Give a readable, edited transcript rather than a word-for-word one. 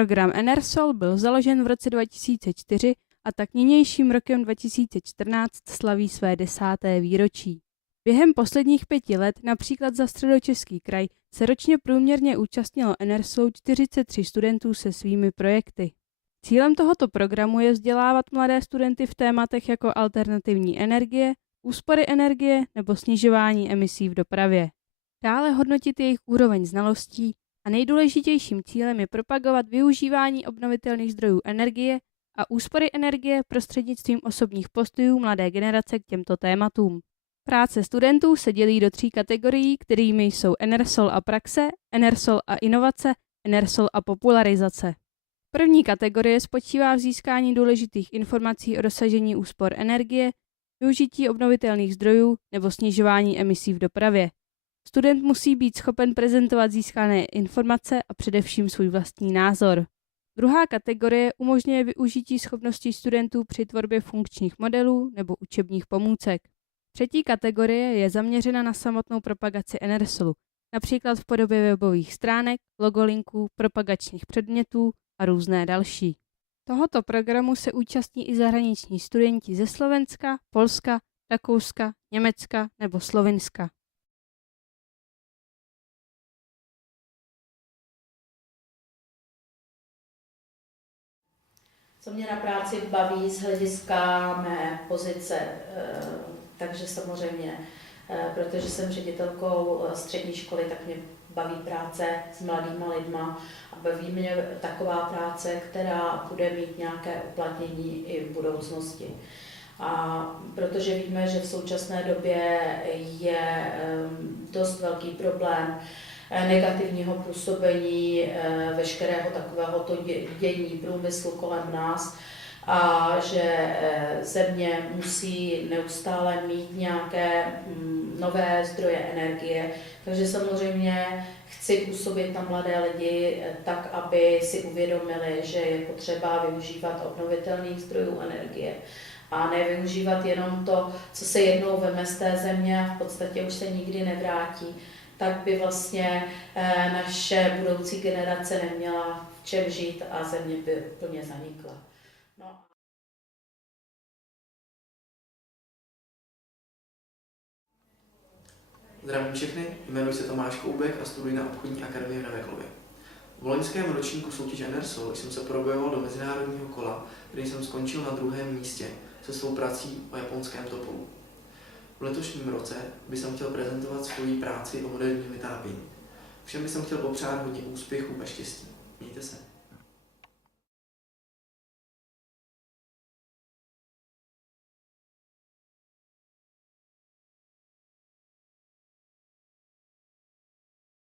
Program Enersol byl založen v roce 2004 a tak nynějším rokem 2014 slaví své 10. výročí. Během posledních 5 let, například za Středočeský kraj, se ročně průměrně účastnilo Enersolu 43 studentů se svými projekty. Cílem tohoto programu je vzdělávat mladé studenty v tématech jako alternativní energie, úspory energie nebo snižování emisí v dopravě. Dále hodnotit jejich úroveň znalostí a nejdůležitějším cílem je propagovat využívání obnovitelných zdrojů energie a úspory energie prostřednictvím osobních postojů mladé generace k těmto tématům. Práce studentů se dělí do 3 kategorií, kterými jsou Enersol a praxe, Enersol a inovace, Enersol a popularizace. První kategorie spočívá v získání důležitých informací o dosažení úspor energie, využití obnovitelných zdrojů nebo snižování emisí v dopravě. Student musí být schopen prezentovat získané informace a především svůj vlastní názor. Druhá kategorie umožňuje využití schopností studentů při tvorbě funkčních modelů nebo učebních pomůcek. Třetí kategorie je zaměřena na samotnou propagaci Enersolu, například v podobě webových stránek, logolinků, propagačních předmětů a různé další. Tohoto programu se účastní i zahraniční studenti ze Slovenska, Polska, Rakouska, Německa nebo Slovinska. Co mě na práci baví z hlediska mé pozice, takže samozřejmě, protože jsem ředitelkou střední školy, tak mě baví práce s mladýma lidma a baví mě taková práce, která bude mít nějaké uplatnění i v budoucnosti. A protože víme, že v současné době je dost velký problém negativního působení veškerého takového dění průmyslu kolem nás a že země musí neustále mít nějaké nové zdroje energie. Takže samozřejmě chci působit na mladé lidi tak, aby si uvědomili, že je potřeba využívat obnovitelných zdrojů energie a nevyužívat jenom to, co se jednou veme z té země a v podstatě už se nikdy nevrátí, tak by vlastně naše budoucí generace neměla v čem žít a země by úplně zanikla. No. Zdravím všechny, jmenuji se Tomáš Koubek a studuji na obchodní akademii v Neveklově. V loňském ročníku soutěže Enersol jsem se probojoval do mezinárodního kola, kde jsem skončil na 2. místě se svou prací o japonském topolu. V letošním roce bych chtěl prezentovat svoji práci o moderním vytápění. Všem bych chtěl popřát hodně úspěchů a štěstí. Mějte se.